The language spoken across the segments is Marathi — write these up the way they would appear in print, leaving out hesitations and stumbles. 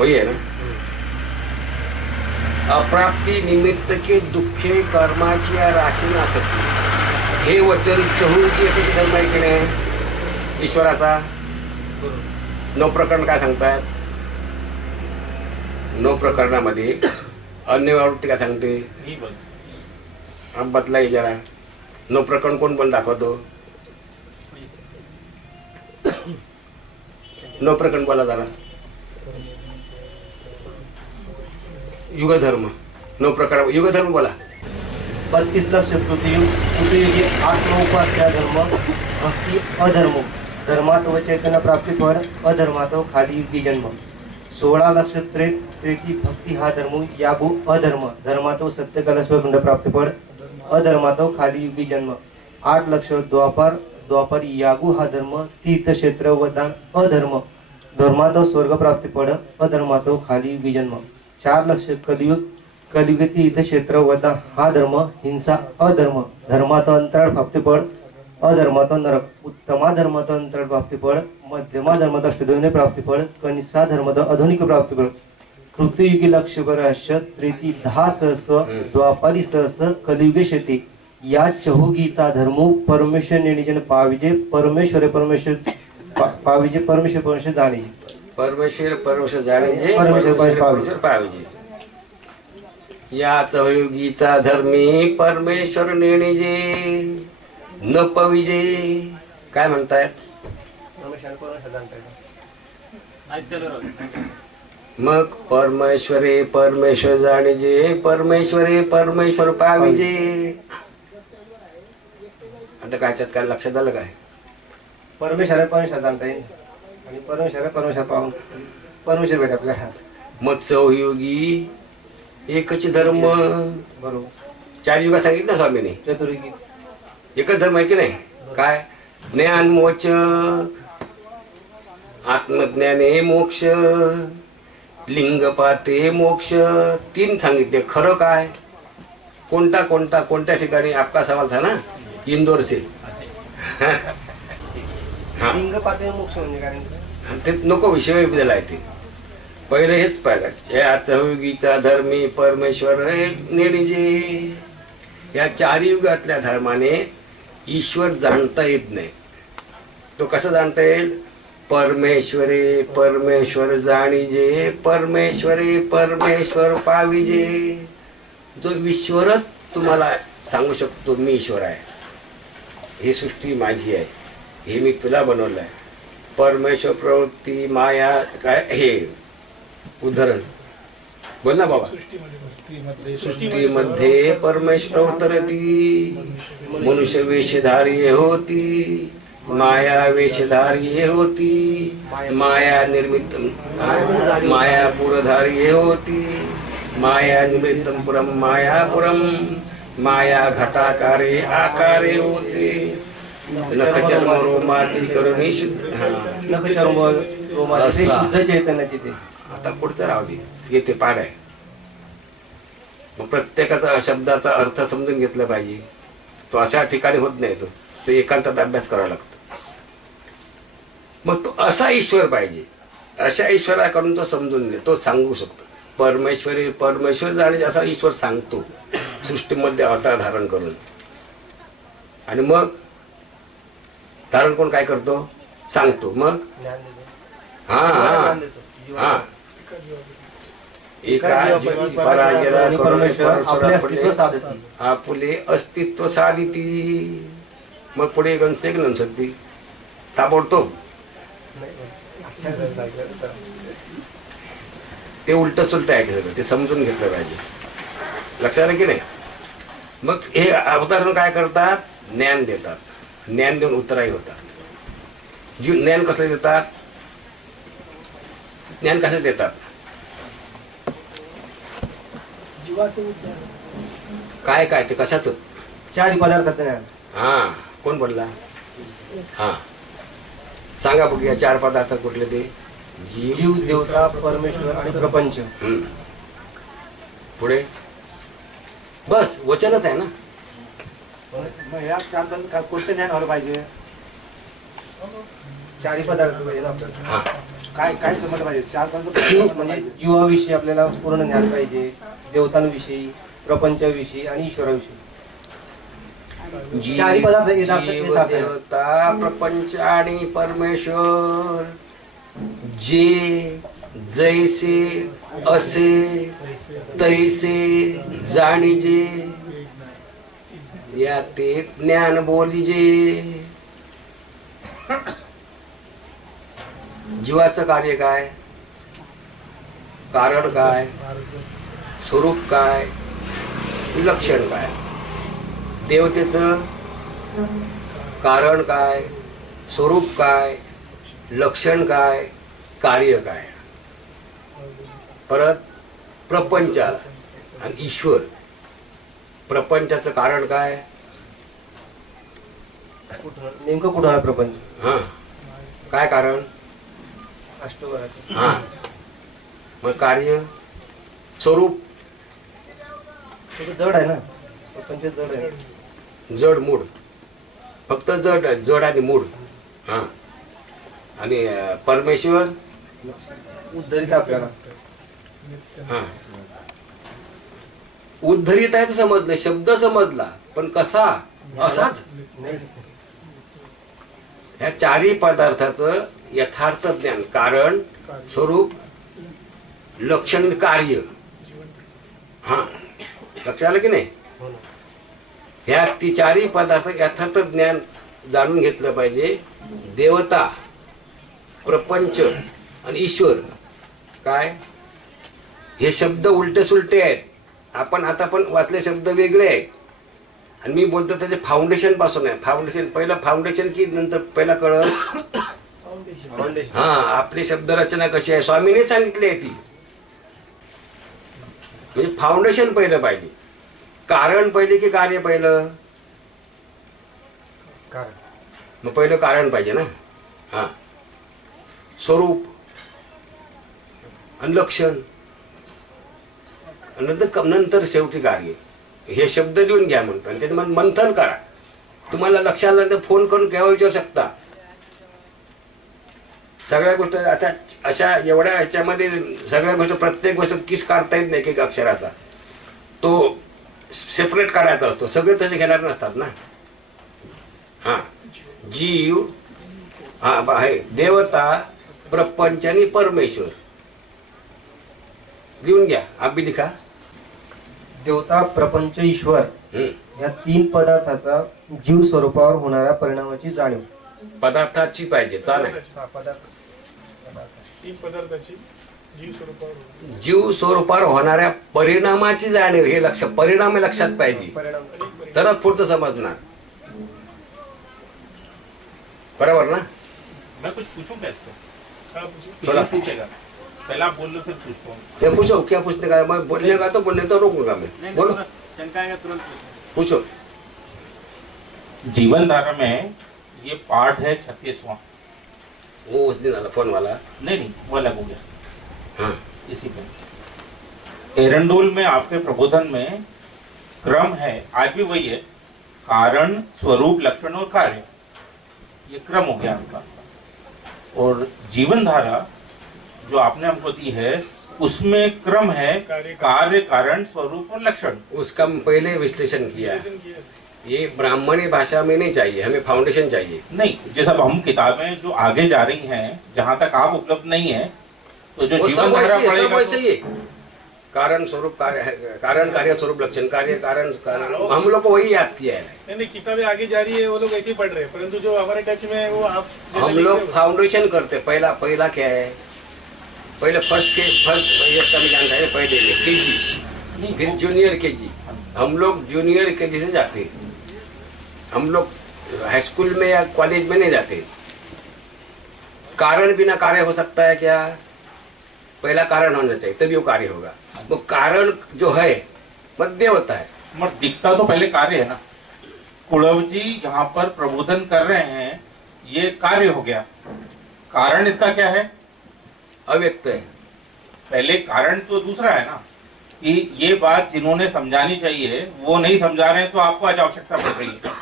वही है ना। अप्राप्ती निमित्त के दुःखे कर्माची राशी नासती, हे वचन चहुकी एकच धर्म आहे की नाही ईश्वराचा. 9 प्रकरण काय सांगतात? 9 प्रकरणामध्ये अन्यवृत्ती काय सांगते? बदला जरा 9 प्रकरण कोण पण दाखवतो? 9 प्रकरण बोला जरा. युगधर्म 9 प्रकार युगधर्म बोला. 32 लक्ष पृथ्वीयुगी आत्मोपास्या धर्म भक्ती अधर्म धर्मात व चैतन्य प्राप्ती फळ अधर्मात खाली युगी जन्म. 16 लक्ष त्रेती भक्ती हा धर्म यागो अधर्म धर्मात सत्य कलस्वगुंड प्राप्ती फळ अधर्मात खाली युगी जन्म. 8 लक्ष द्वापर यागो हा धर्म तीर्थक्षेत्र व दान अधर्म धर्मात स्वर्ग प्राप्ती फळ अधर्मात खाली युगी जन्म. 4 लक्ष कलियुग तीर्थक्षेत्र वदा हा धर्म हिंसा अधर्म धर्मात अंतराळ प्राप्तीफळ अधर्मात नरक. उत्तमा धर्मात अंतराळ प्राप्तीफळ मध्यमा धर्मात अष्टदोनी प्राप्तीफळ कनिष्ठा धर्मात अधोनिक प्राप्तीफळ. कृतयुगी लक्ष वर्ष त्रेती 10 सहस द्वापारी सहस कलियुगे शेती या चहुगीचा धर्म परमेश्वर निर्णय पाविजे परमेश्वर पाविजे परमेश्वर जाणे परमेश्वर जाणे परमेश्वर पाविजे. या चहुगीचा धर्मी परमेश्वर नेणेजे न पविजे. काय म्हणतायत? मग परमेश्वर जाणीजे परमेश्वर पाविजे. आता काय त्यात काय लक्षात आलं काय? परमेश्वर जाणता येईल आणि परमेश्वर पाहून परमेश्वर भेट आपल्याला. मग चौयुगी एकच धर्म. बरोबर. 4 युग सांगितलं स्वामीने. चतुर्युगी एकच धर्म आहे की नाही? काय? ज्ञान मोक्ष आत्मज्ञाने मोक्ष लिंगपाते मोक्ष 3 सांगितले. खरं काय? कोणत्या ठिकाणी? आपका सवाल था ना इंदोर से. लिंग पातळी मोक्ष म्हणजे काय? ते नको विषय दिला आहे. ते पहिले हेच पाहिजे. या चहुगीचा धर्मी परमेश्वर नेणीजे. या 4 युगातल्या धर्माने ईश्वर जाणता येत नाही. तो कसं जाणता येईल? परमेश्वर जाणीजे परमेश्वर पाविजे. जो ईश्वरच तुम्हाला सांगू शकतो मी ईश्वर आहे, ही सृष्टी माझी आहे, हे मी तुला बनवलं आहे. परमेश्वर प्रवृत्ती माया काय हे उदाहरण बोल ना बाबा. सृष्टीमध्ये परमेश्वर अवतरती मनुष्य वेशधारी होती माया वेशधारी होती माया निर्मित माया पुरधारी होती माया निमित्तम पुरम मायापुरम माया घटाकारे आकारे होते. नखचर्म रोमाती करुणी नखचर्म रोमाती शुद्ध चैतन्याची ते. आता पुढचं राहू दे. येते पाड आहे. मग प्रत्येकाचा शब्दाचा अर्थ समजून घेतला पाहिजे. तो अशा ठिकाणी होत नाही. तो एकांतात अभ्यास करावा लागतो. मग तो असा ईश्वर पाहिजे. अशा ईश्वराकडून तो समजून घे. तो सांगू शकतो. परमेश्वर जाणे असा ईश्वर सांगतो सृष्टीमध्ये अवतार धारण करून. आणि मग धारण कोण काय करतो? सांगतो. मग हा आपले अस्तित्व साधिती. मग पुढे गणसे नसती ताबडतोब. ते उलट सुलट आहे सगळं. ते समजून घेतलं पाहिजे. लक्षात आलं की नाही? मग हे अवतारण काय करतात? ज्ञान देतात. ज्ञान देऊन उत्तराही होतात. ज्ञान कसले देतात? ज्ञान कसं देतात? काय ते कशाचं? 4 पदार्थ. हा कोण बोलला? हा सांगा बघूया. 4 पदार्थ कुठले ते? जीव देवता परमेश्वर आणि प्रपंच. पुढे बस वचनच आहे ना. कोणतं ज्ञान व्हायला पाहिजे? 4 पदार्थ पाहिजे ना आपल्याला. हा काय काय समजलं पाहिजे? चार तंत्र म्हणजे जीवाविषयी आपल्याला पूर्ण ज्ञान पाहिजे, देवतांविषयी, प्रपंचाविषयी आणि ईश्वराविषयी. चारही पदार्थ येतात जीव, देवता, प्रपंच आणि परमेश्वर जे जैसे असे तैसे जाणीजे या ते ज्ञान बोलिजे. जीवाचं कार्य काय, कारण काय, स्वरूप काय, लक्षण काय. देवतेचं कारण काय, स्वरूप काय, लक्षण काय, कार्य काय. परत प्रपंचाला आणि ईश्वर. प्रपंचाचं कारण काय, नेमकं कुठं आहे प्रपंच? हा काय कारण, अष्टवराचं. हा मग कार्य, स्वरूप तो जड आहे ना, प्रपंच जड आहे. जड मूड, फक्त जड जड आणि मूड. हा आणि परमेश्वर उद्धरित आपल्याला. हा उद्धरित आहे तर समजलं, शब्द समजला, पण कसा असाच. नाही, ह्या चारही पदार्थाचं यथार्थ ज्ञान, कारण, स्वरूप, लक्षण आणि कार्य. हा लक्षात आलं की नाही. हो ना. ह्या ती चारही पदार्थ यथार्थ ज्ञान जाणून घेतलं पाहिजे. देवता, प्रपंच आणि ईश्वर काय, हे शब्द उलटे सुलटे आहेत. आपण आता पण वाचले शब्द वेगळे आहेत आणि मी बोलतो त्याचे फाउंडेशन पासून आहे. फाउंडेशन पहिलं फाउंडेशन की नंतर पहिला कळत. फाउंडेशन. हा आपली शब्दरचना कशी आहे स्वामीने सांगितली आहे ती. म्हणजे फाउंडेशन पहिलं पाहिजे. कारण पहिले की कार्य पहिलं? कारण. मग पहिलं कारण पाहिजे ना. हा स्वरूप आणि लक्षण आणि नंतर शेवटी कार्य. हे शब्द लिहून घ्या म्हणतो आणि त्याचं मंथन करा. तुम्हाला लक्षात आलं तर फोन करून केव्हा विचारू शकता. सगळ्या गोष्टी आता अशा एवढ्या ह्याच्यामध्ये सगळ्या गोष्टी प्रत्येक गोष्ट किस काढता येत नाही. एक अक्षराचा तो सेपरेट करायचा असतो. सगळे तसे घेणार नसतात ना. हा जीव, हा आहे देवता, प्रपंच आणि परमेश्वर. लिहून घ्या. अभि लिखा. देवता, प्रपंच, ईश्वर या तीन पदार्थाचा जीव स्वरूपावर होणाऱ्या परिणामाची जाणीव. पदार्थाची पाहिजे चालेल. तीन पदार्थाची जीव स्वरूपावर जीव स्वरूपावर होणाऱ्या परिणामाची जाणीव. हे लक्ष परिणाम लक्षात पाहिजे, परिणाम. तरच पुढचं समजणार. बरोबर ना. मैं कुछ पूछूं क्या इसको? काय पूछू? थोड़ा पूछेगा पहले आप बोल लो फिर पूछता हूँ. ये पूछो क्या पूछने का है. मैं बोलने का तो बोलने तो रोकूंगा मैं. बोलो शंका है तुरंत पूछो. जीवन धारा में ये पाठ है 36वां. वो उस दिन वाला फोन वाला. नहीं वो अलग हो गया. हाँ इसी पे एरंडोल में आपके प्रबोधन में क्रम है, आज भी वही है, कारण, स्वरूप, लक्षण और कार्य. ये क्रम हो गया आपका. और जीवन धारा जो आपने हमको दी है उसमें क्रम है कार्य, कारण, स्वरूप और लक्षण. उसका हम पहले विश्लेषण किया. ये ब्राह्मणी भाषा में नहीं चाहिए, हमें फाउंडेशन चाहिए. नहीं, जैसा हम किताबें जो आगे जा रही हैं जहाँ तक आप उपलब्ध नहीं है तो जो वो जीवन सब धारा वैसे सब पढ़ेगा वैसे तो- ही है. कारण स्वरूप कार्य, कारण कार्य स्वरूप लक्षण, कार्य कारण कारण हम लोग को वही याद किया है. नहीं किताबें आगे जा रही है वो लोग ऐसे ही पढ़ रहे हैं, परंतु जो हमारे टच में है वो आप जैसा हम लिख लोग रहे हो। फाउंडेशन करते. पहला क्या है, पहले फर्स्ट इसका भी जानते हैं. पहले KG, फिर जूनियर KG. हम लोग जूनियर KG से जाते. हम लोग हाई स्कूल में या कॉलेज में नहीं जाते. कारण बिना कार्य हो सकता है क्या? पहला कारण होना चाहिए तभी वो कार्य होगा. वो कारण जो है मध्य होता है. मगर दिखता तो पहले कार्य है ना. कुड़व जी यहाँ पर प्रबोधन कर रहे हैं, ये कार्य हो गया. कारण इसका क्या है? अव्यक्त है. पहले कारण तो दूसरा है ना, कि ये बात जिन्होंने समझानी चाहिए वो नहीं समझा रहे हैं तो आपको आज आवश्यकता पड़ रही है.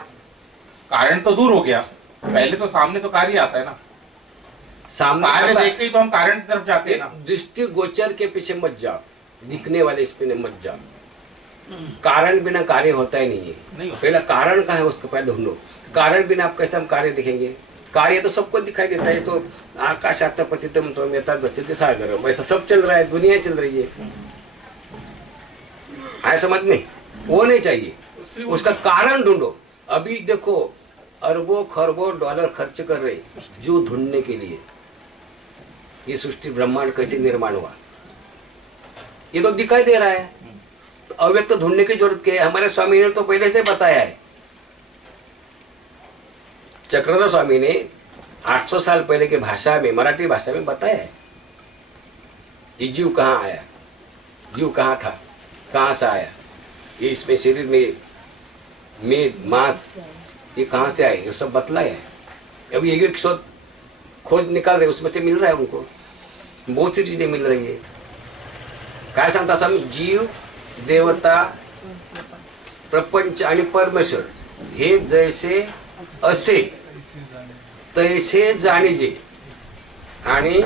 कारण तो दूर हो गया, पहले तो सामने तो कार्य आता है ना. सामने कार्य वाला- देख के ही तो हम कारण की तरफ जाते हैं ना। दृष्टि गोचर के पीछे मत जाओ, दिखने वाले इस पे मत जाओ। कारण बिना कार्य होता ही नहीं है। नहीं होता। पहला कारण का है उसको पहले ढूंढो। कारण बिना आप कैसे हम कार्य दिखेंगे? कार्य तो सबको दिखाई देता है। तो आकाशात पतितम त्वमेता गच्छति सागरम, ऐसा सब चल रहा है, दुनिया चल रही है। आया समझ में? वो नहीं चाहिए, उसका कारण ढूंढो। अभी देखो अरबों खरबों डॉलर खर्च कर रहे जो ढूंढने के लिए ये सृष्टि ब्रह्मांड कैसे निर्माण हुआ, ये तो दिखाई दे रहा है। तो अव्यक्त ढूंढने की जरूरत क्या है? हमारे स्वामी ने तो पहले से बताया है। चक्रधर स्वामी ने 800 साल पहले की भाषा में, मराठी भाषा में बताया है ये जीव कहाँ आया, जीव कहाँ था, कहाँ से आया, ये इसमें शरीर में मेद मांस ये कहाँ से आए, ये सब बतलाया है। अभी एक शोध खोज निकाल रहे, उसमें से मिल रहा है उनको, बहुत सी चीजें मिल रही है। काय सांगता स्वामी? जीव, देवता, प्रपंच आणि परमेश्वर हे जैसे असे तैसे जाणीजे, आणि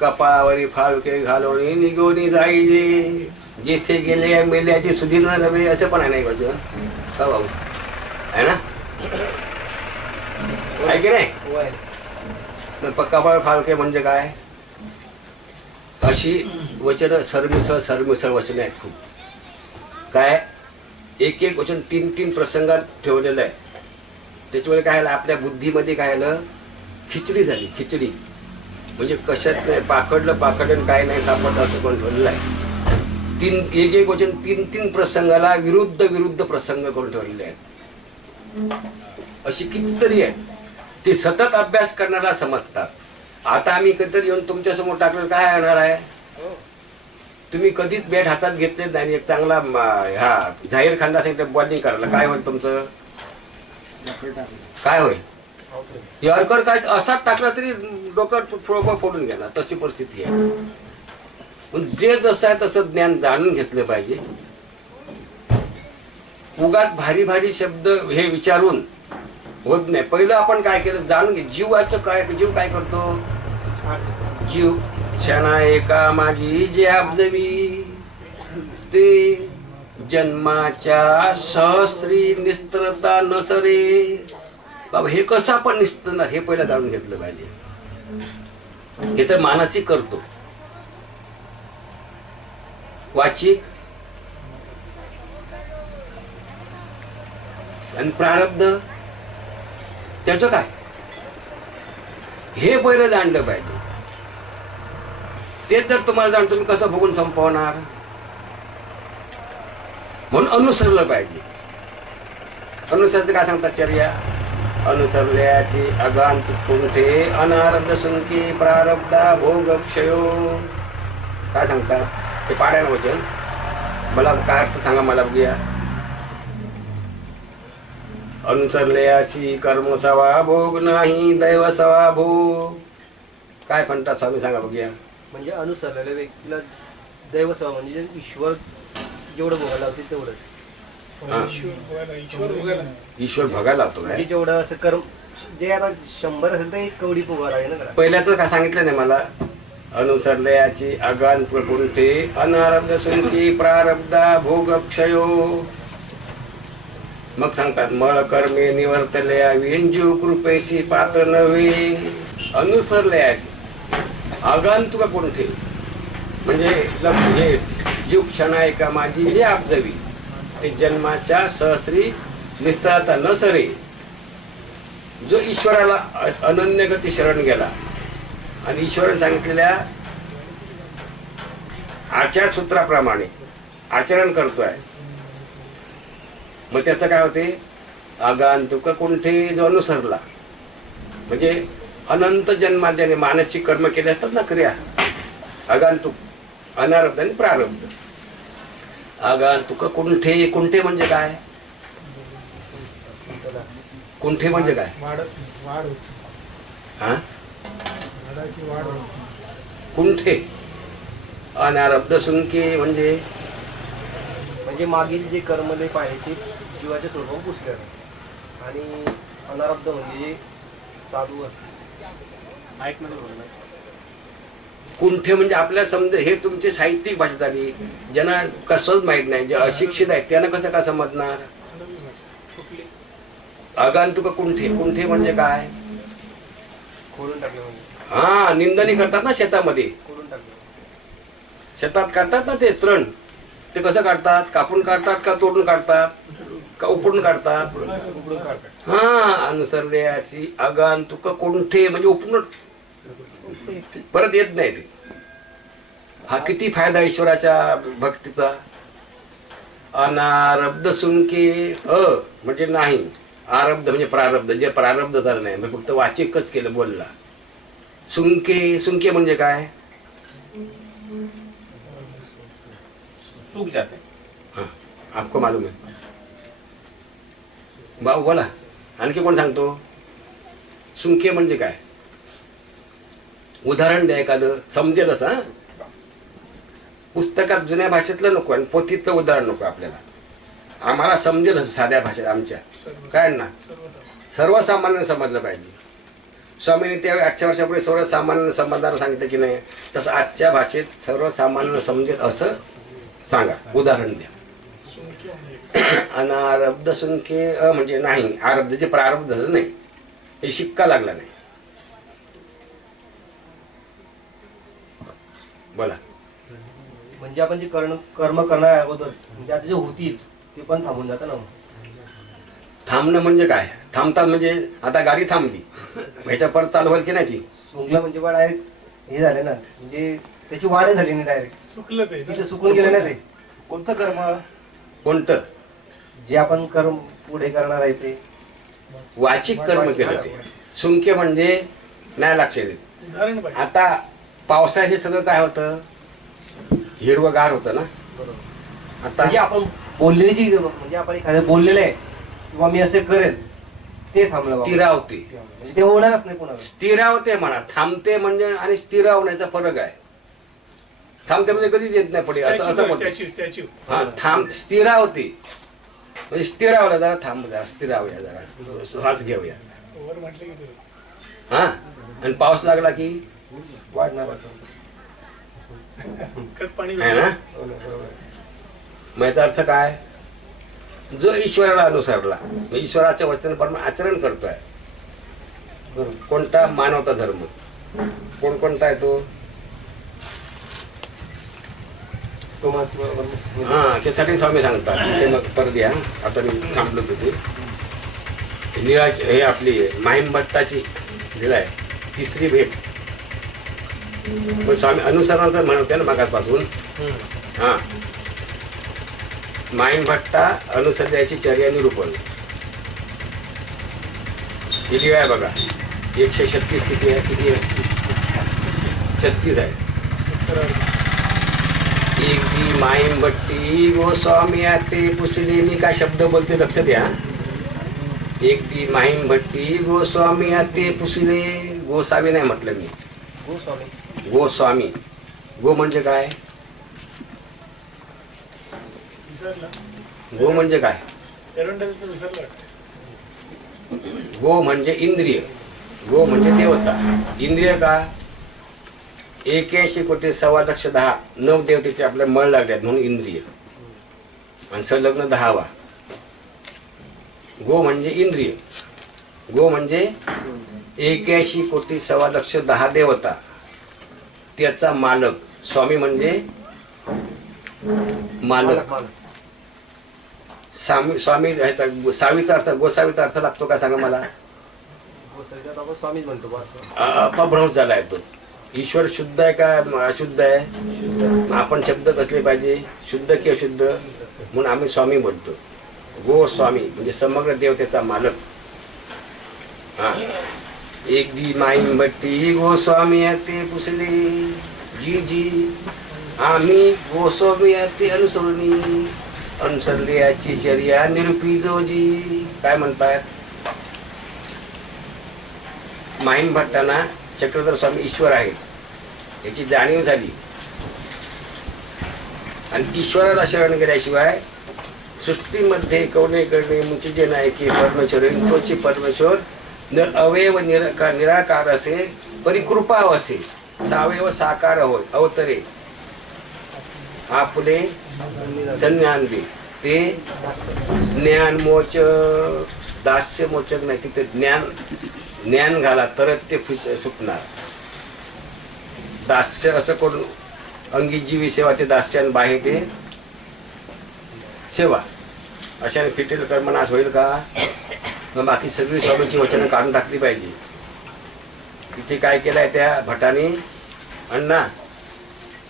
कपाळावरी फाळके घालून निघून जाईजे, जिथे गेले मेल्याची सुधीर न नव्हे, असं पण आहे नाही वचन का भाऊ? आहे ना? आहे की नाही? मग कपाळ फाळके म्हणजे काय? अशी वचन सरमिसळ वचन आहेत खूप. काय एक एक वचन 3-3 प्रसंगात ठेवलेलं आहे. त्याच्यामुळे काय झालं, आपल्या बुद्धीमध्ये काय झालं, खिचडी झाली. खिचडी म्हणजे कशात नाही, पाकडलं काय नाही सापडलं असं पण ठेवलेलं आहे. एक एक वचन 3-3 प्रसंगाला विरुद्ध प्रसंग करून ठेवलेले आहेत. अशी कितीतरी आहेत, ते सतत अभ्यास करणारा समजतात. आता आम्ही कधीतरी येऊन तुमच्या समोर टाकलं काय होणार आहे? तुम्ही कधीच बॅट हातात घेतले नाही, एक चांगला हा जाहीर खांदा सांगितलं बॉलिंग करायला, काय होईल तुमचं? काय होईल? यॉर्कर काय असाच टाकला तरी डोक्यात थोडं फोडून गेला, तशी परिस्थिती आहे. पण जे जसं आहे तसं ज्ञान जाणून घेतलं पाहिजे. उगाच भारी भारी शब्द हे विचारून होत नाही. पहिलं आपण काय केलं, जाणून घे जीवाचं काय. जीव काय करतो? जीव क्षणा एका माझी जे अब्जवी, ते जन्माच्या सहस्री निस्त्रता नसरे. बाबा हे कसं आपण निसतणार हे पहिलं जाणून घेतलं पाहिजे. हे तर मानसिक करतो, वाचिक आणि प्रारब्ध त्याचं काय हे पहिलं जाणलं पाहिजे. तेच जर तुम्हाला जाण तुम्ही कसं बघून संपवणार, म्हणून अनुसरलं पाहिजे. अनुसरचं काय सांगतात चर्या? अनुसरल्याची अगांत कुंठे अनारब्ध सुंकी प्रारब्धा भोग क्षयो. काय सांगतात ते पाड्यानं वचन? मला काय अर्थ सांगा मला बघूया. अनुसरल्याची कर्म सवा भोग नाही दैव सवा भोग. काय म्हणतात स्वामी सांगा बघूया. म्हणजे अनुसरलेल्या व्यक्तीला दैवसेवा म्हणजे ईश्वर जेवढं भोगायला होते तेवढंच. ईश्वर बघायला होतो काय? म्हणजे जेवढं असं कर्म जे आता 100 असेल तर 1 कवडी भोगायला आहे ना त्याला. पहिल्याच काय सांगितलं नाही मला? अनुसरल्याची अगान प्रकुंठे अनारब्ध सुंकी प्रारब्धा भोग क्षयो. मग सांगतात मळ कर्मे निवर्तल्या विंजू कृपेशी पात्र नव्हे. अनुसरल्याची आगंतुक कुंठे म्हणजे जीव क्षणा एका माझी जे अब्जवी, ते जन्माच्या सहस्री निस्तारता न सरे. जो ईश्वराला अनन्य गती शरण गेला आणि ईश्वराने सांगितलेल्या आचारसूत्राप्रमाणे आचरण करतोय, मग त्याचं काय होते? आगंतुक कुंठे जो अनुसरला म्हणजे अनंत जन्माद्याने मानसिक कर्म केले असतात ना, क्रिया. आगंतुक अनारब्ध आणि प्रारब्ध. आगंतुक कुंठे. कुंठे म्हणजे काय? कुंठे म्हणजे काय? हा कुंठे. अनारब्ध सुंके म्हणजे मागील जे कर्मलेप आहे ते जीवाच्या स्वरूपात पुसले आणि अनारब्ध म्हणजे साधू असते कुंठे म्हणजे आपल्याला समज, हे तुमची साहित्यिक भाषा झाली. ज्यांना कसंच माहित नाही, जे अशिक्षित आहेत त्यांना कसं काय समजणार. आगंतुक कुंठे, कुंठे म्हणजे काय. हा, निंदणी करतात ना शेतामध्ये, शेतात काढतात ना ते तृण. ते कसं काढतात, कापून काढतात का तोडून काढतात का उपडून काढतात. हा, अनुसरण्याची आगंतुक कुंठे म्हणजे उपडून परत येत नाही ते. हा किती फायदा ईश्वराच्या भक्तीचा. अनारब्ध सुंके, म्हणजे नाही, आरब्ध म्हणजे प्रारब्ध, जे प्रारब्ध झालं नाही, म्हणजे फक्त वाचिकच केलं, बोलला. सुंके, सुंके म्हणजे काय. सूख जाते. हाँ, आपको मालूम है. भाऊ बोला, आणखी कोण सांगतो. सुंके म्हणजे काय. उदाहरण द्या एखादं, समजेल असं. हा, पुस्तकात जुन्या भाषेतलं नको आणि पोथीतलं उदाहरण नको आपल्याला. आम्हाला समजेल असं साध्या भाषेत आमच्या. काय ना, सर्वसामान्य समजलं पाहिजे. स्वामींनी त्यावेळी 800 वर्षापूर्वी सर्वसामान्य समजणारं सांगितलं की नाही, तसं आजच्या भाषेत सर्वसामान्य समजेल असं सांगा, उदाहरण द्या. अनारब्ध सुंके म्हणजे नाही, आरब्ध जे प्रारब्ध झालं नाही, हे शिक्का लागला नाही. बोला. म्हणजे आपण जे कर्म करणार अगोदर, म्हणजे आता जे होतील ते पण थांबून जातं ना. थांबणं म्हणजे काय. थांबतात म्हणजे आता गाडी थांबली, ह्याच्या परत चालू व्हाल की नाही ती. सुकलं म्हणजे बा डायरेक्ट हे झाले ना, म्हणजे त्याची वाढ झाली नाही, डायरेक्ट सुकलं ते तिथे सुकून गेले ना ते. कोणतं कर्म. कोणतं. जे आपण कर्म पुढे करणार आहे ते वाचिक कर्म केलं ते. सुंके म्हणजे नाही लक्षात येत. उदाहरण पाहिजे. आता पावसाळ्यात हे सगळं काय होतं, हिरवगार होतं ना. आता म्हणजे आपण बोललेली जी, म्हणजे आपण एखादं बोललेलं आहे किंवा मी असे करेल, ते थांबलं बाबा. स्थिरावते. म्हणजे ते होणारच नाही कोणाला. स्थिरावते म्हणा. थांबते म्हणजे आणि स्थिरावण्याचा फरक आहे. थांबते म्हणजे कधीच येत नाही पुढे, असं असं म्हणतो. स्टॅच्यू. हा, थांब स्थिरावते म्हणजे स्थिरावला, जरा थांब, जरा स्थिरावूया, जरा श्वास घेऊया. ओव्हर म्हटलं की ते. हा, आणि पाऊस लागला की वाढणार. खत पाणी आहे ना. मग याचा अर्थ काय. जो ईश्वराला अनुसरला, ईश्वराच्या वचनाप्रमाणे आचरण करतोय. बरोबर. कोणता. मानवता धर्म. कोणता आहे तो. हा, त्यासाठी स्वामी सांगतात ते. मग परत या, आता मी थांबलो होतो ते. लीळा हे आपली माहीम भट्टाची लीळा आहे, तिसरी भेट. पण स्वामी अनुसरणाचं म्हणते ना मागासपासून. हा, माहीम भट्टा अनुसरण्याची चर्या निरूपण. ही लीळा आहे बघा. 136 किती आहे, किती आहे, 36 आहे. एक दी माईम भट्टी गोस्वामी आते पुसले. मी काय शब्द बोलते लक्ष द्या. एक दी माहीम भट्टी गोस्वामी आते पुसले. गोसावी नाही म्हटलं मी, गोस्वामी. गो म्हणजे काय. गो म्हणजे काय. एरंडलचं विसरलं. गो म्हणजे इंद्रिय. गो म्हणजे देवता. इंद्रिय का. 81 कोटी 1.10 9 देवतेचे आपल्या मळ लागल्यात म्हणून इंद्रिय. आणि संलग्न 10वा. गो म्हणजे इंद्रिय. गो म्हणजे 81 कोटी 1.10 देवता, त्याचा मालक. स्वामी म्हणजे मालक. स्वामी सावीचा अर्थ, गोसावीचा अर्थ लागतो का सांगा मला. स्वामीच म्हणतो बस. अपभ्रंश झालाय तो. ईश्वर शुद्ध आहे का अशुद्ध आहे. आपण शब्द कसले पाहिजे, शुद्ध की अशुद्ध. म्हणून आम्ही स्वामी बोलतो. गोस्वामी म्हणजे समग्र देवतेचा मालक. हा, एक दी माईम भट्टी गोस्वामी ते पुसले. जी जी आम्ही गोस्वामी ते अनुसरणी. अनुसरली याची चर्या निरूपी जोजी. काय म्हणतात. माहीम भट्टांना चक्रधर स्वामी ईश्वर आहे याची जाणीव झाली. आणि ईश्वराला शरण केल्याशिवाय सृष्टीमध्ये कवने करणे मुची जे नाही की परमेश्वर तोची परमेश्वर अवयव निराकार असे परिकृपा असे सावयव साकार होय अवतरे आपले संज्ञान दे ते ज्ञान मोचक दास्य मोचक नाही तिथे ज्ञान घाला तरच ते सुटणार. दास्य असं करून अंगी जीवी सेवा ते दास्य आणि बाहे ते सेवा अशाने फिटेल कर्म नाश होईल का? मग बाकी सगळी स्वामीची वचनं काढून टाकली पाहिजे. तिथे काय केलंय त्या भटाने अण्णा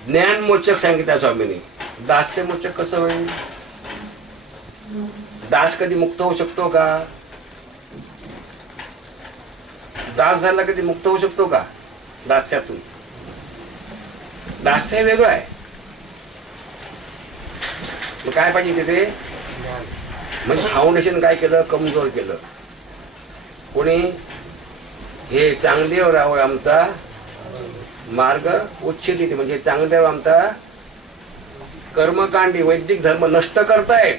ज्ञान मोचक सांगितलं स्वामीने. दास्य मोचक कसं होईल? दास कधी मुक्त होऊ शकतो का? दास झाला कधी मुक्त होऊ शकतो का दास्यातून? दास्य हे वेगळं आहे. मग काय पाहिजे तिथे? म्हणजे फाउंडेशन काय केलं? कमजोर केलं. कोणी? हे चांगदेव राव आमचा मार्ग उच्छेदित म्हणजे चांगदेव आमचा कर्मकांडी वैदिक धर्म नष्ट करतायत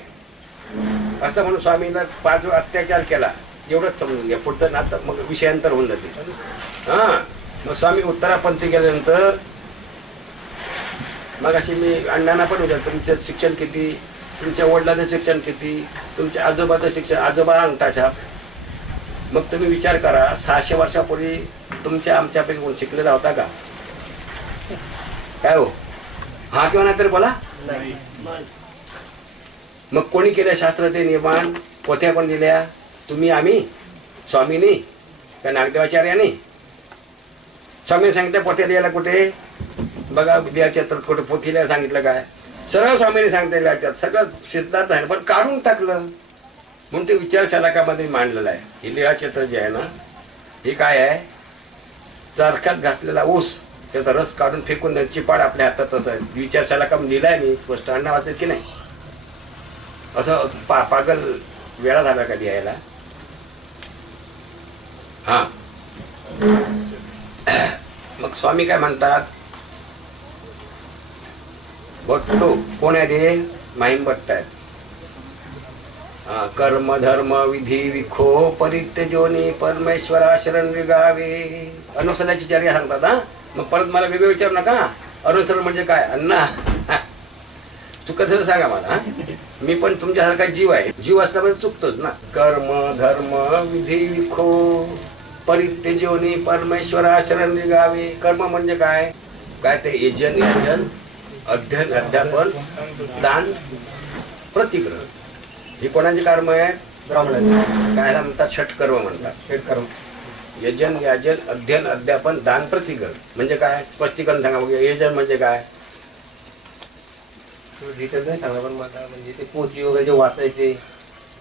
असं म्हणून स्वामीला 5 अत्याचार केला. एवढंच समजून घ्या. पुढचं नातं मग विषयांतर होऊन जाते. मग स्वामी उत्तरापंथी गेल्यानंतर मग अशी मी अण्णांना पण विचार तुमचं शिक्षण किती, तुमच्या वडिलांचं शिक्षण किती, तुमच्या आजोबाचं शिक्षण, आजोबा अंगठा छाप. मग तुम्ही विचार करा 600 वर्षापूर्वी तुमच्या आमच्यापैकी कोण शिकलेला होता का? काय हो? हा किंवा नाही तर बोला. मग कोणी केलं शास्त्र ते निर्माण? पोथ्या पण दिल्या तुम्ही, आम्ही, स्वामीनी का नागदेवाचार्याने? स्वामीने सांगितलं पोथ्या लिहायला कुठे? बघा विद्याच्या तर कुठे पोथी लिहायला सांगितलं काय? सरळ स्वामीने सांगितलं सगळं सिद्धार्थ आहे पण काढून टाकलं. म्हणून ते विचारशालाकामध्ये मांडलेलं आहे. हे लीळाक्षेत्र जे आहे ना हे काय आहे? चरख्यात घातलेला ऊस त्याचा रस काढून फेकून चिपाड आपल्या हातात. असं विचारशालाका लिहिलाय मी स्पष्ट. अण्णा वाचत की नाही? असं पागल वेळा झाला का लिहायला? हा. मग स्वामी काय म्हणतात? भट्टो कोण आहे ते? माहीम भट्ट आहेत. कर्म धर्म विधी विखो परित्यजोनी परमेश्वरा शरण विगावे. अनुसरणाची चर्या सांगतात. हा मग परत मला वेगळं विचारू नका. अनुसरण म्हणजे काय? अण्णा चुकत झालं सांगा मला. मी पण तुमच्यासारखा जीव आहे. जीव असल्यामुळे चुकतोच ना. कर्म धर्म विधी विखो परित्यजोनी परमेश्वरा शरण विगावे. कर्म म्हणजे काय? काय ते यजन याजन अध्ययन अध्यापन दान प्रतिग्रह. हे कोणाचे कर्म आहेत? ब्राह्मणांचे. काय म्हणतात? षटकर्म म्हणतात. षटकर्म यजन याजन अध्ययन अध्यापन दान प्रतिग्रह म्हणजे काय? स्पष्टीकरण सांगा. बघा यजन म्हणजे काय? डिटेल नाही सांगा पण मला. म्हणजे ते पोथी वगैरे जे वाचायचे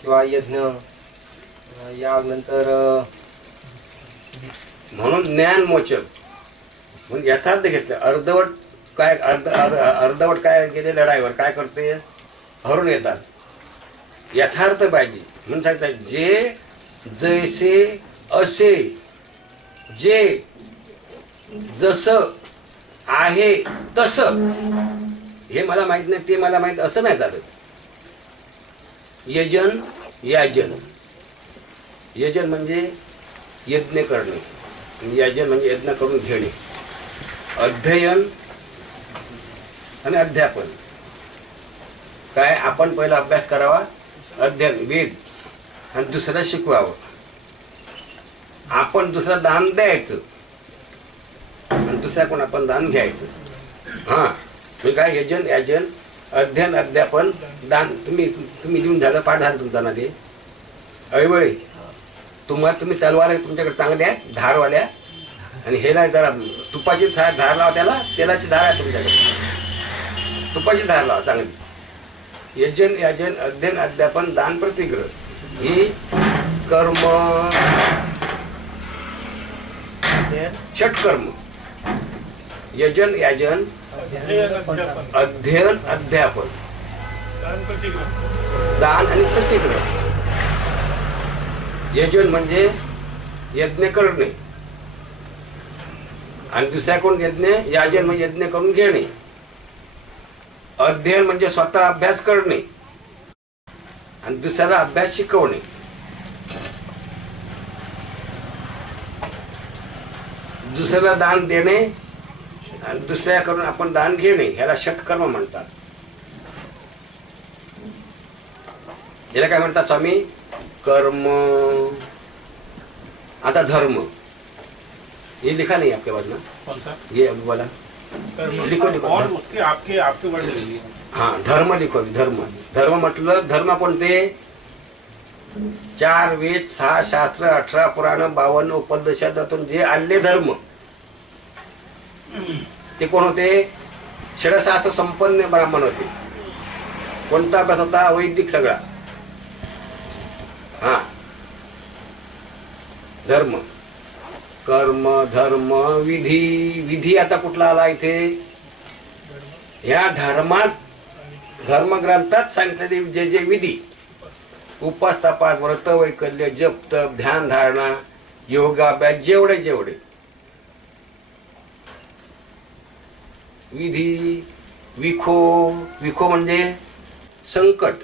किंवा यज्ञ यानंतर म्हणून ज्ञान मोचक म्हणून यथार्थ घेतलं. अर्धवट काय? अर्धवट काय गेले लढाईवर काय करते? हरून येतात. यथार्थ पाहिजे म्हणून सांगतात जे जैसे असे जे जसं आहे तसं. हे मला माहित नाही ते मला माहित असं नाही झालं. यजन याजन. यजन म्हणजे यज्ञ करणे. याजन म्हणजे यज्ञ करून घेणे. अध्ययन आणि अध्यापन काय? आपण पहिला अभ्यास करावा अध्ययन वेद आणि दुसरं शिकवावं. आपण दुसरं दान द्यायचं आणि दुसऱ्या कोण आपण दान घ्यायचं. हा मी काय? यजन याजन अध्ययन अध्यापन दान. तुम्ही लिहून झालं पाठ झालं तुमचा ना ते ऐवळे. तुम्ही तलवार तुमच्याकडे चांगल्या आहेत धारवाल्या आणि हे नाही जरा तुपाची धार लावा. त्याला तेलाची धार आहे तुमच्याकडे. तुपाची धार लावा चांगली. यजन याजन अध्ययन अध्यापन दान प्रतिग्रह ही कर्म षटकर्म. यजन याजन अध्ययन अध्यापन दान आणि प्रतिग्रह. यजन म्हणजे यज्ञ करणे आणि दुसऱ्याकडून यज्ञ याजन म्हणजे यज्ञ करून घेणे. अध्ययन म्हणजे स्वतः अभ्यास करणे आणि दुसऱ्याला अभ्यास शिकवणे. दुसऱ्याला दान देणे आणि दुसऱ्याकडून आपण दान घेणे ह्याला षटकर्म म्हणतात. याला काय म्हणतात स्वामी? कर्म. आता धर्म ये लिखा नहीं आपके पास ना? कौन सा? ये बोला लिखो लिखो. और उसके आपके आपके वर्ड लिखिए. हा धर्म लिखो. धर्म धर्म म्हटलं धर्म कोणते? 4 वेद 6 शास्त्र 18 पुराण 52 उपनिषदातून जे आले धर्म ते कोण होते? षडशास्त्र संपन्न ब्राह्मण होते. कोणता अभ्यास होता? वैदिक सगळा. हा धर्म कर्म धर्म विधी. विधी आता कुठला आला इथे? या धर्मात धर्मग्रंथात सांगितले जे जे विधी उपास तपास व्रत वैकल्य जप तप ध्यान धारणा योगाभ्यास जेवढे जेवढे विधी. विखो. विखो म्हणजे संकट.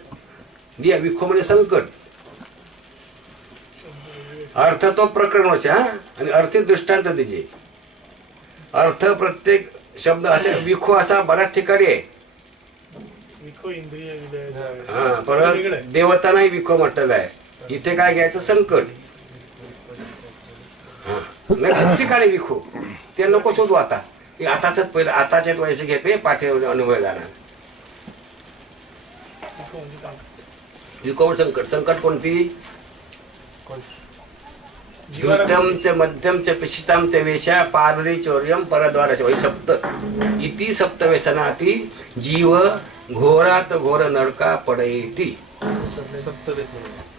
विखो म्हणजे संकट. अर्थ तो प्रकरणाचे हा आणि अर्थी दृष्टांत त्याचे. अर्थ प्रत्येक शब्द असे विखो असा बऱ्याच ठिकाणी आहे. विखो इंद्रिय विलय. हा परत देवतांनाही विखो म्हटलेलं आहे. इथे काय घ्यायचं? संकट. हा नाही खूप ठिकाणी विखो. ते नको शोधू आता. आताच पहिलं आताच्याच वयसे घेते पाठी अनुभव जाणार. विखो म्हणजे काय? विखो संकट. संकट कोणती? जीवाला- द्वितीयम च मध्यम च पिशितम च वेशा पारधी चौर्यम परद्वारश वै सप्त इति सप्त व्यसनाती जीव घोरात घोर नरका पडयती.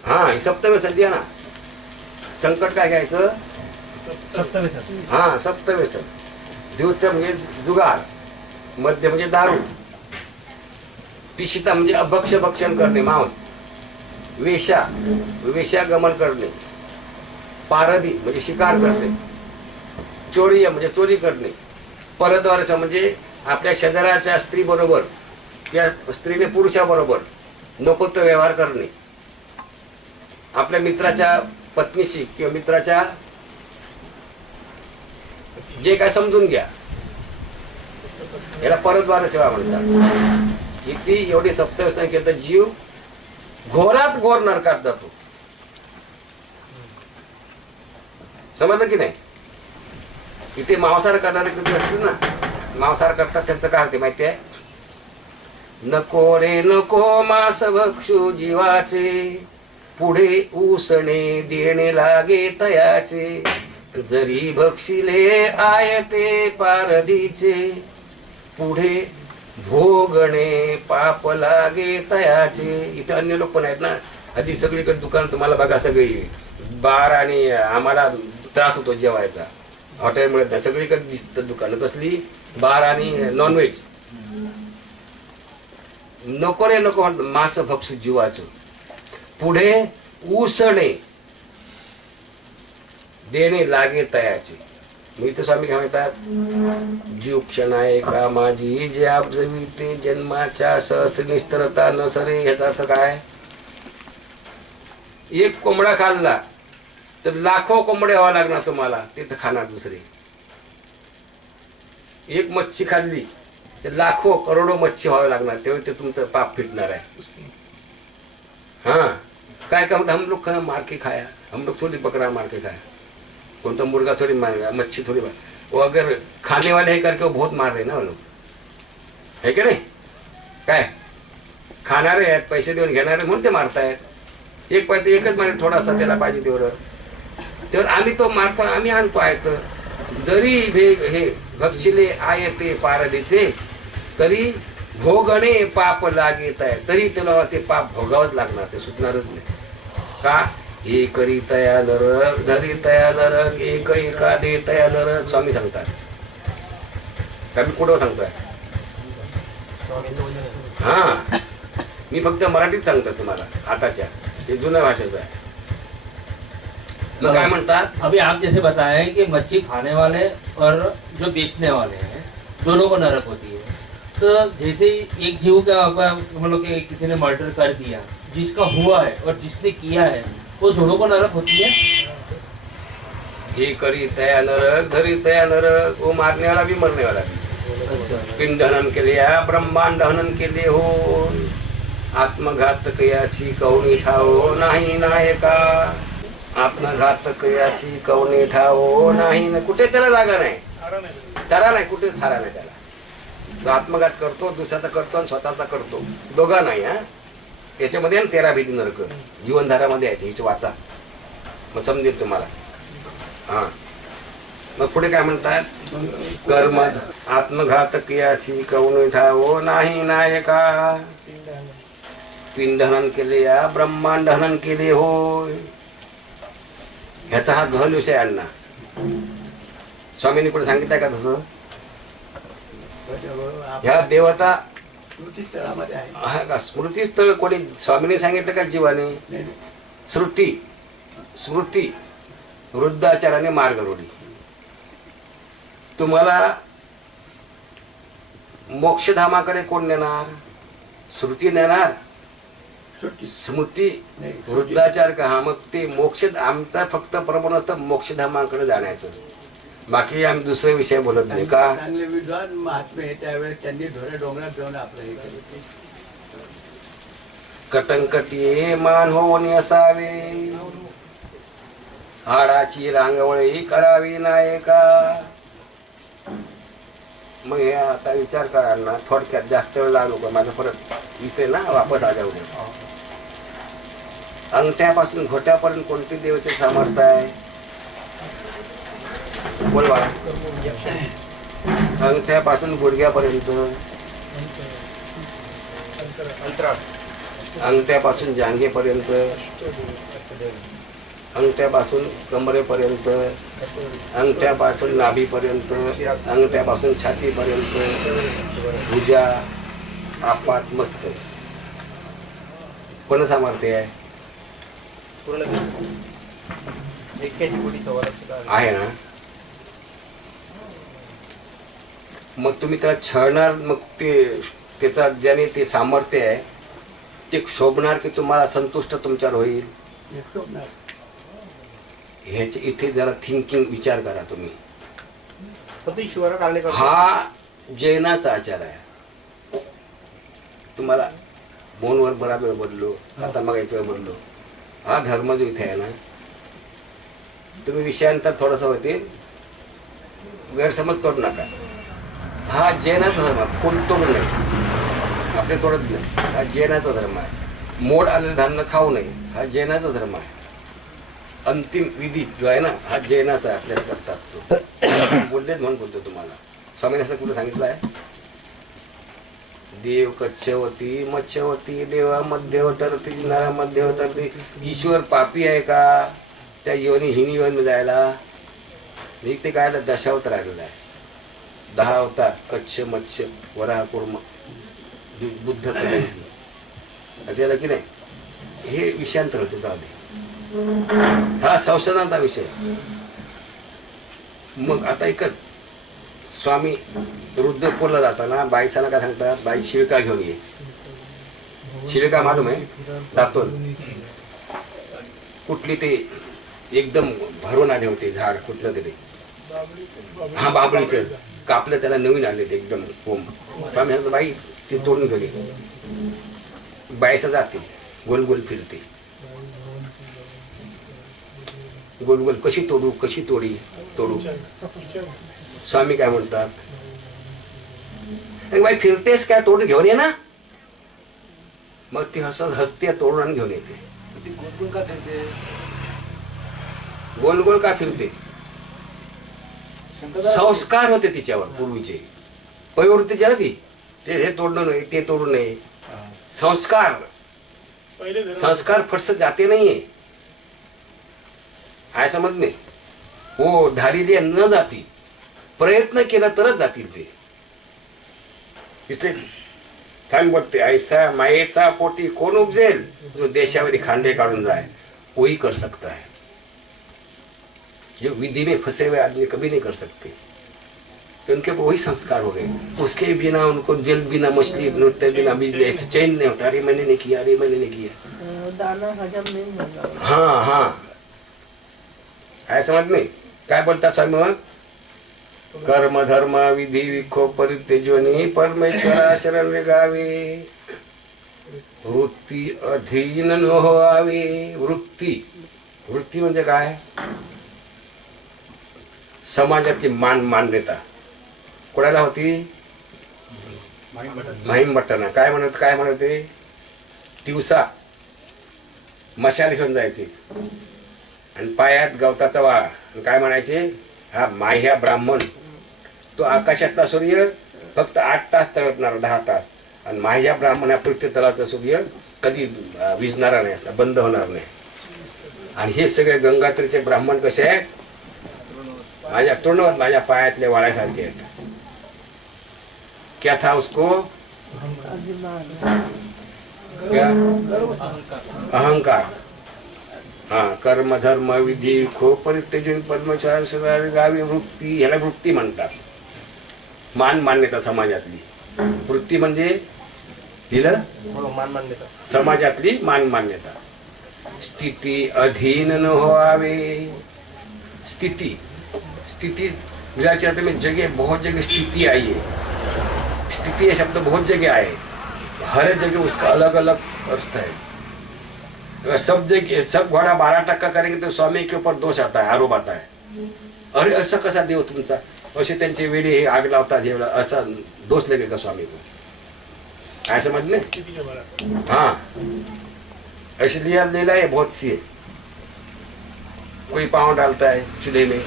हा ही सप्त व्यसन द्या ना. संकट काय घ्यायचं? हा सप्त व्यसन. द्वितीय म्हणजे जुगार. मध्य म्हणजे दारू. पिशिता म्हणजे अभक्ष भक्षण करणे मांस. वेशा वेशागमन करणे. पारधी म्हणजे शिकार करणे. चोरी म्हणजे चोरी करणे. परद्वारस म्हणजे आपल्या शेजाऱ्याच्या स्त्री बरोबर त्या स्त्रीने पुरुषाबरोबर नको तो व्यवहार करणे. आपल्या मित्राच्या पत्नीशी किंवा मित्राच्या जे काय समजून घ्या याला परद्वार सेवा म्हणतात. इथे एवढी सप्तव्यसन केलं तर जीव घोरात घोर नरकात जातो. समजलं की नाही? इथे मांसाहार करणारे किती असतील ना. मांसाहार करतात त्यांचं काय होते माहिती आहे? नको रे नको मांस भक्षू जीवाचे पुढे उसणे देणे लागे तयाचे जरी भक्षिले आयते पारधीचे पुढे भोगणे पाप लागे तयाचे. इथे अन्य लोक पण आहेत ना. आधी सगळीकडे दुकान तुम्हाला बघा सगळी बार आणि आम्हाला त्रास होतो जेवायचा. हॉटेल मिळत नाही. सगळीकडे दिसतं दुकानं कसली बार आणि नॉनव्हेज. नको रे नको मांस भक्षू जीवाचं पुढे उसणे देणे लागे तयाचे. मी तर स्वामी काय म्हणतात? जीव क्षणा एका माझी जे आपजविते जन्माच्या सहस्र निस्तरता न सरे. याचा अर्थ काय? एक कोंबडा खाल्ला तर लाखो कोंबडे व्हावं लागणार तुम्हाला. ते तर खाणार दुसरे. एक मच्छी खाल्ली तर लाखो करोडो मच्छी व्हावे लागणार. तेव्हा ते तुमचं पाप फिटणार आहे. हाँ काय का हम लोग मार के खाया. हम लोग थोड़ी पकड़ा मार के खाया. कौन तो मुर्गा थोड़ी मारेगा मच्छी थोड़ी मार. वो अगर खाने वाले है करके वो बहुत मार रहे ना वो लोग. है की नाही? काय खाणारे आहेत पैसे देऊन घेणारे म्हणून ते मारतायत. एक पाहिजे एकच मारे थोडासा त्याला पाहिजे तेवढं. तेव्हा आम्ही तो मारतो आम्ही आणतो आहेत. जरी हे भक्षिले आयते पारधीचे तरी भोगणे पाप लागेत आहे. तरी तुला ते पाप भोगावंच लागणार. ते सुटणारच नाही. का? हे करी तया नर धरी तया नरक एक एका दे तया नरक. स्वामी सांगतात का? मी कुठं सांगतोय? हा मी फक्त मराठीत सांगतो तुम्हाला. आताच्या हे जुन्या भाषेचं आहे. मग काय म्हणतात? अभी आप जैसे बताए कि मच्छी खाने वाले और जो बेचने वाले हैं दोनों को नरक होती है. तो जैसे एक जीव का हम लोग के किसी ने मर्डर कर दिया, जिसका हुआ है और जिसने किया है वो दोनों को नरक होती है. हे करी तया नरक धरी तया नरक, वो मारने वाला भी मरने वाला भी। पिंड हनन केले या ब्रह्मांड हनन केले हो, आत्मघात कयाची कौनी ठावो नाही नायका, आत्मघात कयाची कौनी ठावो नाही ना, कुठे त्याला जागा नाही, थारा नाही. थारा नाही, कुठे थारा नाही त्याला. तो आत्मघात करतो, दुसऱ्याचा करतो आणि स्वतःचा करतो, दोघा नाही. हा त्याच्यामध्ये 13 भेदी नरक जीवनधारामध्ये आहेत, हिची वाचा मग समजेल तुम्हाला. हा मग पुढे काय म्हणतात, कर्म आत्मघात क्रियासी कौन ठावो नाही नायका, पिंड हनन केले या ब्रह्मांड हनन केले होय. ह्याचा हा गहन विषय अण्णा स्वामींनी कुठे सांगितलंय का तसं. ह्या देवता हा का स्मृतीस्थळ कोणी स्वामीने सांगितलं का जीवाने. श्रुती स्मृती वृद्धाचाराने मार्गरूढी. तुम्हाला मोक्षधामाकडे कोण नेणार, श्रुती नेणार, स्मृती वृद्धाचार का. हा मग ते मोक्ष आमचा फक्त प्रमाण असतं मोक्षधामाकडे जाण्याचं, बाकी आम्ही दुसरे विषय बोलत नाही का. चांगले विद्वान महात्मे त्यावेळेस त्यांनी ढोरे डोंगरात जाऊन आपलं हे केलं. कटंकटी मान होऊन असावे, हाडाची रांगवळी करावी नायका. मग हे आता विचार करा ना, थोडक्यात जास्त वेळ लागू का, माझं परत इथे ना वापस आल्यावर. अंगठ्यापासून घोट्यापर्यंत कोणती देवते सामर्थ्य आहे बोल बाळा. अंगठ्यापासून गुडघ्यापर्यंत, अंगठ्यापासून जांघेपर्यंत, अंगठ्यापासून कमरेपर्यंत, अंगठ्यापासून नाभीपर्यंत, अंगठ्यापासून छातीपर्यंत, भुजा आपात मस्त. कोण सामर्थ्य आहे आहे ना. मग तुम्ही त्याला छळणार, मग ते त्याचा ज्याने ते सामर्थ्य आहे ते शोभणार की तुम्हाला संतुष्ट तुमच्यावर होईल. ह्याचे इथे जरा थिंकिंग विचार करा तुम्ही. हा जैनाचा आचार आहे. तुम्हाला फोनवर बराच वेळ बोललो, आता मग एक वेळ बोललो. हा धर्म जो इथे आहे ना, तुम्ही विषयांतर थोडस होते गैरसमज करू नका. हा जैनाचा धर्म आहे, कोण तोडू नये, आपले तोडत नाही. हा जैनाचा धर्म आहे. मोड आलेलं धान्य खाऊ नये, हा जैनाचा धर्म आहे. अंतिम विधी जो आहे ना, हा जैनाचा आहे, आपल्याला करतात तो. बोललेच म्हणून बोलतो तुम्हाला. स्वामीने असं कुठं सांगितलं आहे, देव कच्छवती मच्छवती देवा मध्यवतरती नरा मध्यवतरती. ईश्वर पापी आहे का त्या योनी हिनी योनी जायला. ते काय दशावतार आलेला आहे. 10 अवतार, कच्छ मत्स्य वराह कुर्म बुद्ध त्याला की नाही. हे विषयांतर होते जाऊ. हा संशोधनाचा विषय. मग आता एकच स्वामी रुद्रपूरला जाताना बाईसाला काय सांगतात, बाई शिळका घेऊन ये. शिळका मालूम आहे, दातून कुठली ते एकदम भरून आले होते झाड कुठलं तरी. हा बाबळीचं कापलं, त्याला नवीन आले ते एकदम कोंब. स्वामी सांगतो बाई ते तोडून गेली. बाईसा जाते गोल गोल फिरते, गोल गोल कशी तोडू कशी तोडू. स्वामी काय म्हणतात, बाई फिरतेस काय, तोडून घेऊन ये ना. मग ती हसते तोडून आणि घेऊन येते. गोल गोल का फिरते, संस्कार होते तिच्यावर पूर्वीचे, प्रवृत्तीचे ना ती. ते हे तोडणं नाही, ते तोडू नये. संस्कार फटस जाते नाहीये, आहे समज नाही. हो धारिद्र्य न जाती, प्रयत्न केला तरच जातील ते. इसलिए सांग बघते, ऐसा मायेचा पोटी कोण उपजेल, जो देशावरी खांडे काढून जाए वही कर सकता है. जो विधि में फंसे हुए आदमी कभी नहीं कर सकते. उनके ऊपर वही संस्कार हो गए. उसके बिना उनको जल बिना मछली नृत्य बिना बिजली ऐसे चैन नहीं होता. अरे मैंने नहीं किया, अरे मैंने नहीं किया. दाना हजम नहीं होगा. हाँ हाँ, है समझ में. काय बोलतात स्वामी मग? कर्म धर्म विधी विखो परित्यजोनी परमेश्वरा शरण गावे, वृत्ती अधीन न व्हावे. वृत्ती, वृत्ती म्हणजे काय? समाजाची मान्यता कोणाला होती? माहीम भट्टांना. काय म्हणते? दिवसा मशाल घेऊन जायचे आणि पायात गवताचा वाळा आणि काय म्हणायचे? हा माह्या ब्राह्मण, तो आकाशातला सूर्य फक्त 8 तास तळतणार, 10 तास. आणि माह्या ब्राह्मण हा पृथ्वी तलाचा सूर्य कधी विझणारा नाही, बंद होणार नाही. आणि हे सगळे गंगात्रीचे ब्राह्मण कसे आहेत? माझ्या तोंडावर माझ्या पायातले वाळ्यासारखे आहेत. क्या था उसको? क्या? अहंकार. हा, कर्म धर्म विधी खो परित्यजून परमेश्वर गावी. वृत्ती, याला वृत्ती म्हणतात. मान्यता समाजातली. वृत्ती म्हणजे दिलं मान्यता. समाजातली मान्यता. स्थिती अधीन न व्हावे. स्थिती विराचे अर्थ में जगह, बहुत जगह स्थिति आई है. स्थिति ये शब्द बहुत जगह आए, हर जगह उसका अलग अलग अर्थ है. सब जगह सब घोड़ा 12% करेंगे तो स्वामी के ऊपर दोष आता है, आरोप आता है. अरे असं कसा देव तुमचा? असे त्यांचे वेळे हे आग लावतात, हे असा दोष लगेगा स्वामी को. काय समझने? हाँ, ऐसे लीला है बहुत सी है. कोई पाँव डालता है चूल्हे में,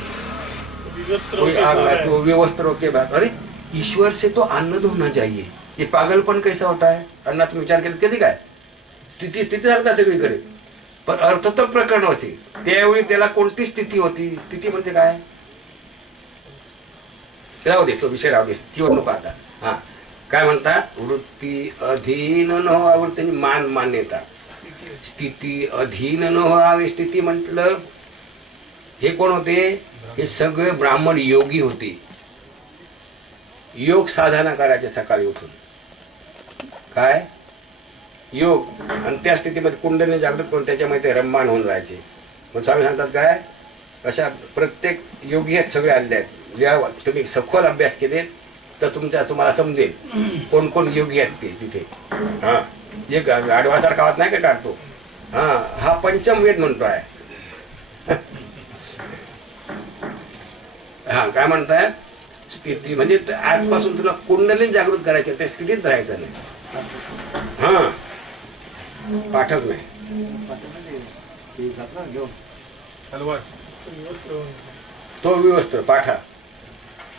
कोई आग लाती है, विवस्त्रों के बाद. अरे ईश्वर से तो आनंद होना चाहिए. ये पागलपन कैसा होता है? अन्नात विचार केला कधी काय? स्थिती सारखा सगळीकडे, पण अर्थ तर प्रकरण असेल. त्यावेळी त्याला कोणती स्थिती होती? स्थिती म्हणजे काय? राहू दे, तो विषय राहू दे, स्थितीवर नको आता. हा, काय म्हणतात? वृत्ती अधीन न व्हावी, मान्यता. स्थिती अधीन न व्हावी. स्थिती म्हटलं हे कोण होते? हे सगळे ब्राह्मण योगी होते. योग साधना करायचे सकाळी उठून. काय? योग. आणि त्या स्थितीमध्ये कुंडली जागृत करून त्याच्यामध्ये ते रममाण होऊन राहायचे. मग स्वामी सांगतात काय? अशा प्रत्येक योगी आहेत, सगळे आलेले आहेत. जेव्हा तुम्ही सखोल अभ्यास केले तर तुम्हाला समजेल कोण कोण योगी आहेत ते तिथे. हा, एक आडवासारखा आवाज नाही का काढतो? हा पंचम वेद म्हणतो आहे. हा, काय म्हणताय? स्थिती म्हणजे आजपासून तुला कुंडली जागृत करायची, त्या स्थितीत राहायचं नाही. हा, पाठक नाही. तो विवस्त्र पाठा.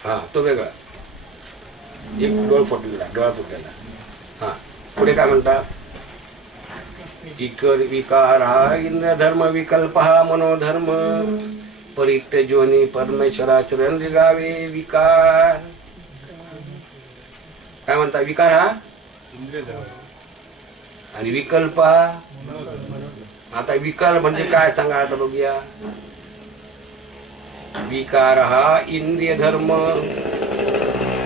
हा, तो वेगळा. एक डोळ फुटलेला, डोळा फुटलेला. हा, पुढे काय म्हणता? इकर विकार हा इंद्रधर्म विकल्प हा मनोधर्म परित्यजोनी परमेश्वराचरण गावे. विकार काय म्हणता? विकार हा आणि विकल्प. आता विकार म्हणजे काय सांगा आता बघूया. विकार हा इंद्रिय धर्म.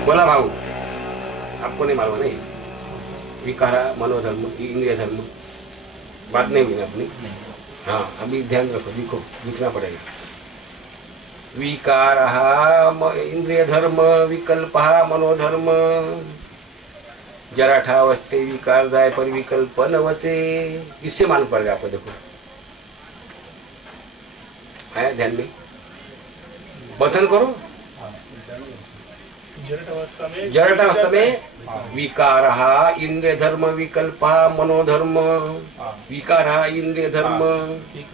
बोला भाऊ, आपको नहीं मालूम नहीं? विकार मनोधर्म इंद्रिय धर्म बात नहीं हुई ना अपनी. हाँ, अभी ध्यान रखो, लिखो, लिखना पड़ेगा. विकार इंद्रिय धर्म, विकल्प मनोधर्म. जराठा अवस्थे विकार जाए पर विकल्प न बचे. इससे मालूम पड़ गया आपको. देखो आया ध्यान में? बथन करो. जरठ अवस्था में विकार इंद्रिय धर्म, विकल्प मनोधर्म. विकार इंद्रिय धर्म,